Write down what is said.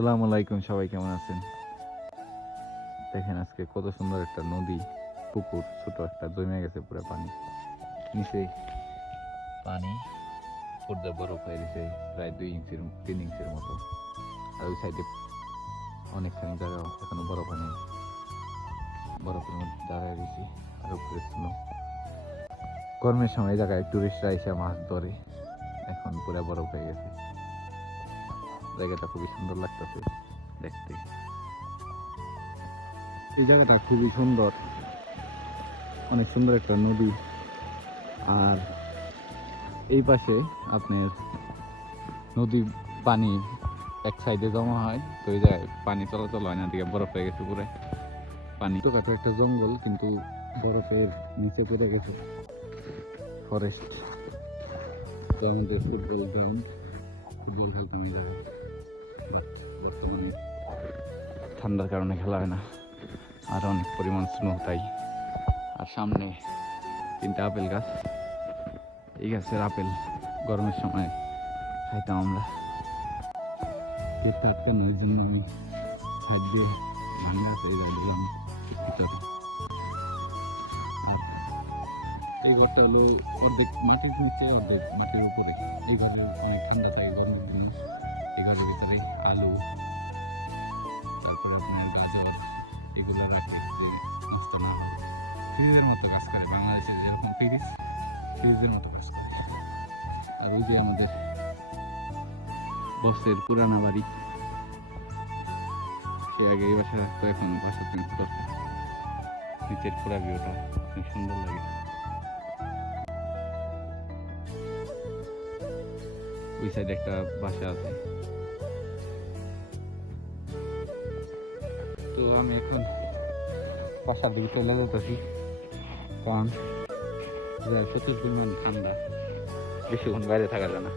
আসসালামু আলাইকুম, সবাই কেমন আছেন? দেখেন আজকে কত সুন্দর একটা নদী, পুকুর ছোট একটা জমে গেছে পুরো পানি। নিচে পানি পর্দা বরফ হয়ে গেছে প্রায় 2 ইঞ্চির 3 ইঞ্চির মতো। আর ওই সাইডে অনেকখানি জায়গা এখনো বরফ হয়নি, বরফের মধ্যে দাঁড়ায় গেছি। আর উপরে স্নো। গরমের সময় এই জায়গায় টুরিস্টরা এসে মাছ ধরে, এখন পুরো বরফ হয়ে গেছে। জায়গাটা খুবই সুন্দর লাগতেছে দেখতে। এই জায়গাটা খুবই সুন্দর, অনেক সুন্দর একটা নদী। আর এই পাশে আপনার নদী পানি এক সাইডে জমা হয়, তো এই জায়গায় পানি চলাচল হয় না, দিকে বরফ হয়ে গেছে পুরো পানি। ছোটখাটো একটা জঙ্গল, কিন্তু বরফের নিচে পড়ে গেছে ফরেস্ট। তো আমাদের ফুটবল গ্রাউন্ড, ফুটবল খেলতাম এই জায়গায়, বর্তমানে ঠান্ডার কারণে খেলা হয় না, আর অনেক পরিমাণ স্নো তাই। আর সামনে 3টা আপেল গাছ, এই গাছের আপেল গরমের সময় খাইতাম আমরা। পেটটা আটকানো, এর জন্য আমি সাইড দিয়ে ভাঙে আছে এই গাছ দিলাম ভিতরে। এই ঘরটা হলো অর্ধেক মাটির নিচে অর্ধেক মাটির উপরে। এই ঘরে অনেক ঠান্ডা থাকে গরমের দিনে। এই ঘরের ভিতরে আলু, তারপরে আপনার গাজর, এগুলো রাখে যে নষ্ট না হয়। ফ্রিজের মতো কাজ করে, বাংলাদেশে যেরকম ফ্রিজের মতো কাজ করে। আর ওই যে আমাদের বসের পুরানা বাড়ি, সে আগে এই বাসা রাখতো, এখন বাসা চেঞ্জ করছে। নিচের পুরা ভিউটা অনেক সুন্দর লাগে। ওই সাইডে একটা বাসা আছে। তো আমি এখন বাসার দিকে চলে যেতেছি, কারণ প্রচুর পরিমাণ ঠান্ডা, বেশিক্ষণ বাইরে থাকা যায় না।